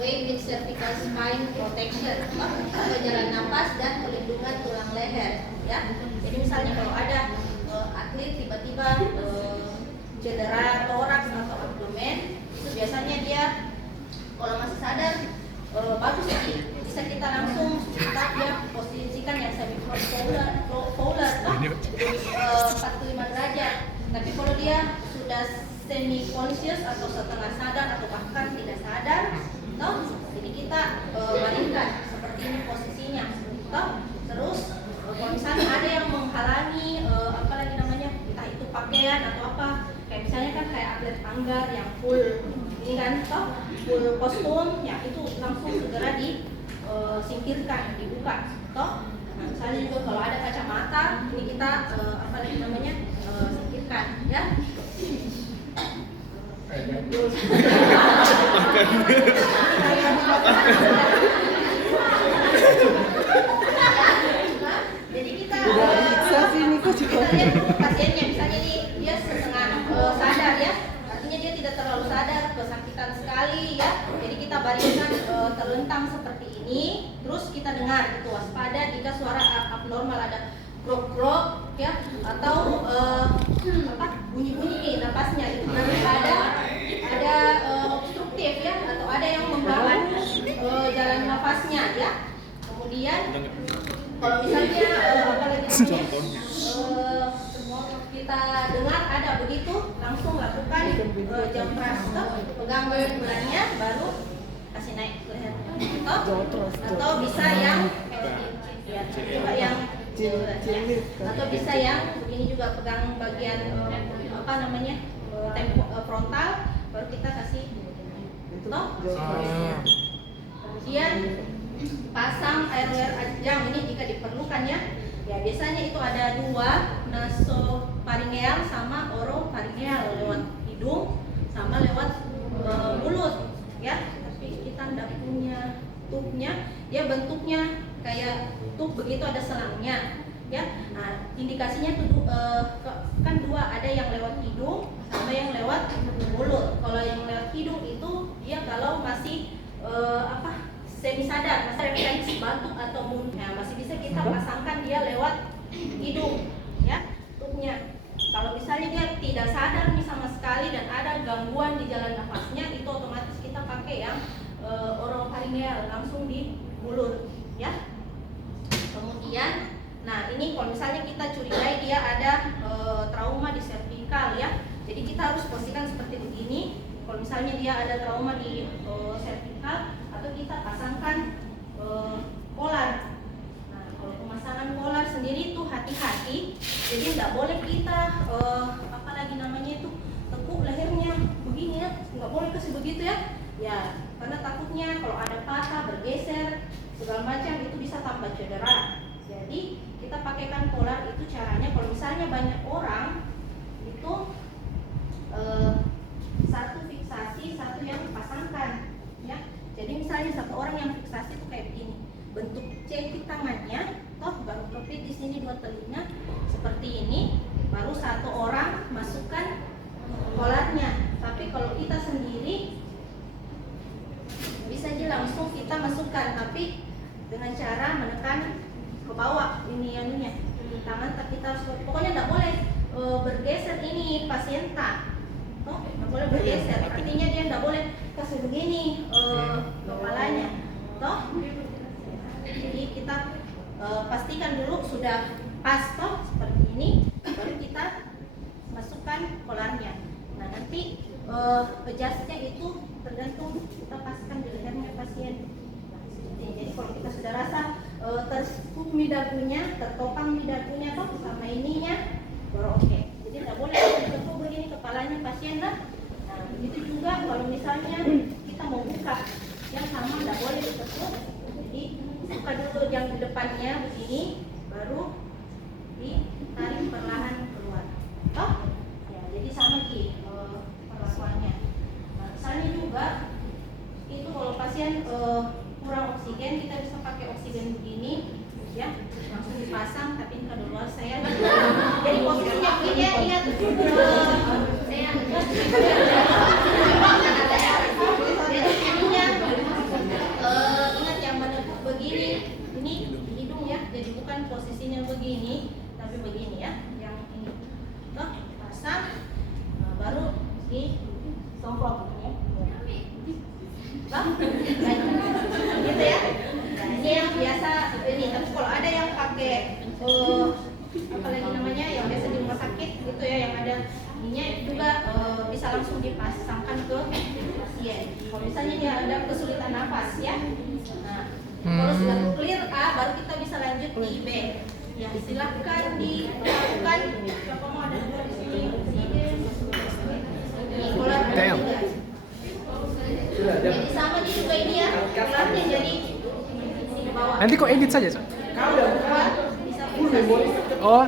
way with cervical spine protection, jalan napas dan pelindungan tulang leher. Ya, jadi misalnya kalau ada atlet tiba-tiba cedera toraks atau abdomen, itu biasanya dia kalau masih sadar bagus sih, bisa kita langsung dia posisikan yang semi fowler 45 derajat. Tapi kalau dia sudah semi conscious atau setengah sadar atau bahkan tidak sadar, jadi kita baringkan seperti ini posisinya. Terus kalau misalnya ada yang menghalangi apalagi namanya, entah itu pakaian atau apa, kayak misalnya kan kayak atlet anggar yang full ini kan, full kostum, ya itu langsung segera disingkirkan, dibuka. Nah, misalnya juga kalau ada kacamata, ini kita apalagi namanya singkirkan, ya. Jadi kita lihat pasiennya, misalnya nih dia setengah sadar ya, artinya dia tidak terlalu sadar, kesakitan sekali ya. Jadi kita baringkan terlentang seperti ini, terus kita dengar gitu, waspada jika suara abnormal, ada grok-grok ya, atau bunyi-bunyi napasnya gitu. Ada obstruktif ya, atau ada yang membawa jalan napasnya ya. Kemudian kalau misalnya kita dengar ada begitu, langsung lakukan jam keras, pegang bulannya, baru kasih naik leher, atau bisa yang coba yang atau bisa yang begini juga, pegang bagian frontal, baru kita kasih kemudian pasang airway adjunct ini jika diperlukan ya. Ya biasanya itu ada dua, nasopharyngeal sama oropharyngeal, lewat hidung sama lewat mulut ya. Tapi kita tidak punya tubnya, dia bentuknya kayak tub begitu, ada selangnya ya. Nah indikasinya tuh kan dua, ada yang lewat hidung sama yang lewat mulut. Kalau yang lewat hidung itu dia kalau masih semi sadar, masih refleksi batuk atau muntah, nah, masih bisa kita pasangkan dia lewat hidung ya tubnya. Kalau misalnya dia tidak sadar nih sama sekali dan ada gangguan di jalan nafasnya, itu otomatis kita pakai yang oropharyngeal, langsung di mulut ya. Kemudian nah ini kalau misalnya kita curigai dia ada trauma di cervical ya, jadi kita harus posisikan seperti begini. Kalau misalnya dia ada trauma di cervical, atau kita pasangkan kolar. Nah kalau pemasangan kolar sendiri itu hati-hati, jadi nggak boleh kita apalagi namanya itu tekuk lehernya begini ya, nggak boleh kasih begitu ya. Ya karena takutnya kalau ada patah, bergeser segala macam, itu bisa tambah cedera. Jadi kita pakaikan kolar, itu caranya kalau misalnya banyak orang itu satu fiksasi, satu yang dipasangkan ya. Jadi misalnya satu orang yang fiksasi itu kayak begini, bentuk C di tangannya, baru kepit di sini dua telinga seperti ini, baru satu orang masukkan kolarnya. Tapi kalau kita sendiri bisa aja langsung kita masukkan, tapi dengan cara menekan ke bawah ini anunya tangan, tapi kita harus, pokoknya tidak boleh bergeser ini pasien nggak boleh bergeser, artinya dia tidak boleh kasih begini kepalanya jadi kita pastikan dulu sudah pas seperti ini, baru kita masukkan kolarnya. Nah nanti adjustnya itu tergantung kita paskan di lehernya pasien. Jadi kalau kita sudah rasa terskup midagunya, tertopang midagunya sama ininya, baru oke. Jadi tidak boleh ditekuk begini kepalanya pasien lah. Nah begitu juga kalau misalnya kita mau buka, yang sama tidak boleh ditekuk. Jadi buka dulu yang di depannya begini, baru ditarik perlahan keluar. Ya, jadi sama perlakuannya. Nah, misalnya juga itu kalau pasien kurang oksigen, kita bisa pakai oksigen begini ya, langsung dipasang, tapi kalau luar saya jadi posisinya begini ya, saya jadi ininya Bang, gitu ya. Nah, ini yang biasa ini. Tapi kalau ada yang pakai apalagi namanya yang biasa di rumah sakit gitu ya, yang ada ininya itu juga bisa langsung dipasangkan ke pasien. Kalau misalnya dia ada kesulitan nafas ya. Nah, kalau sudah clear A, baru kita bisa lanjut di B. Ya, silahkan dilakukan. Siapa mau ada dua di sini? Ini kalau ada tiga. Jadi sama juga ini ya, kelasnya jadi di bawah. Nanti kok edit saja, Cok? Bisa Oh,